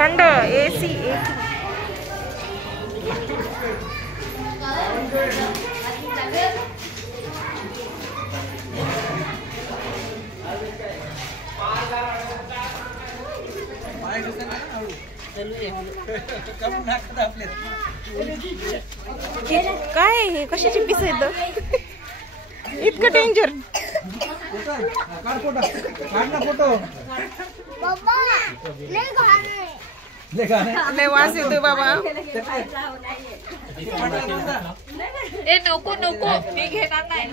थंड एसी काय हे कशाची पिस आहेत इतकं डेंजर लय वास येतोय बाबा ए नको नको मी घेणार नाही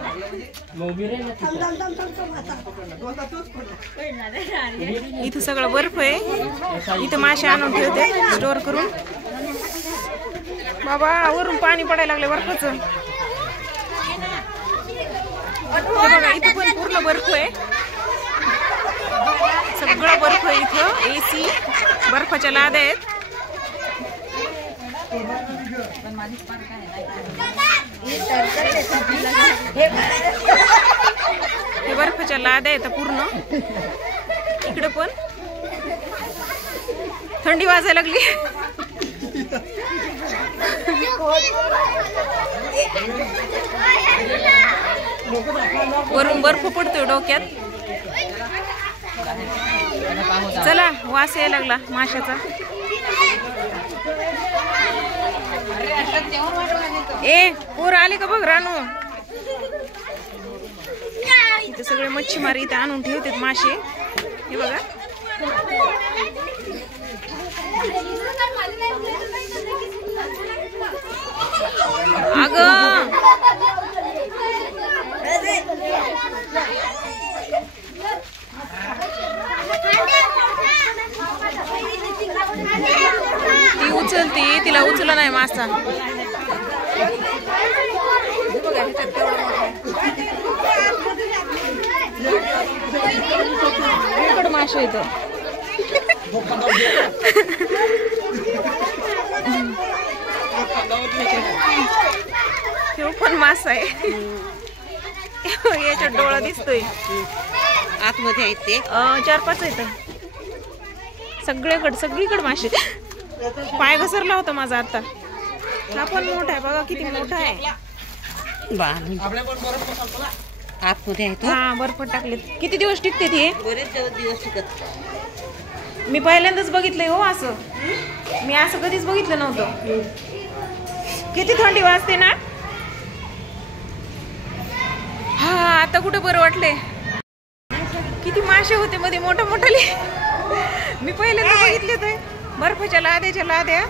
इथं सगळं बर्फ आहे इथं मासे आणून ठेवते स्टोर करून बाबा वरून पाणी पडायला लागले बर्फाचं बघा इथं पण पूर्ण बर्फ आहे सगळं बर्फ आहे इथं एसी बर्फाच्या लाद्या आहेत हे बर्फाच्या लाद्या आहेत पूर्ण इकडे पण थंडी वाजायला लागली वरून बर्फ पडतोय डोक्यात चला वास यायला लागला माशाचा ए पोर आले का बघ रानू इथे सगळे मच्छीमारी इथे आणून ठेवतात मासे हे बघा अगं ती उचलती तिला उचलला नाही मासा इकडं मासे येतो हे पण मासा आहे याच्यात डोळा दिसतोय आतमध्ये आहेत ते 4-5 आहेत सगळीकडे मासे पाय घसरला होता माझा आता हा पण मोठा आहे बघा किती मोठा आहे आतमध्ये आहेत हा बर्फ टाकलेत किती दिवस टिकते ते बरेच दिवस टिकत मी पहिल्यांदाच बघितलंय हो असं मी असं कधीच बघितलं नव्हतं किती थंडी वाजते ना हा आता कुठं बरं वाटले किती मासे होते मध्ये मोठे मी पहिल्यांदा बघितले ते बर्फाच्या लाद्या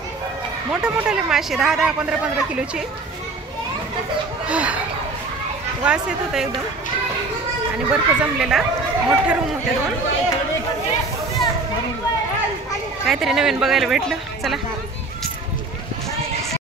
मोठे मासे 10-15 किलोचे वास येत होता एकदम आणि बर्फ जमलेला मोठे रूम होते 2 काहीतरी नवीन बघायला भेटलं चला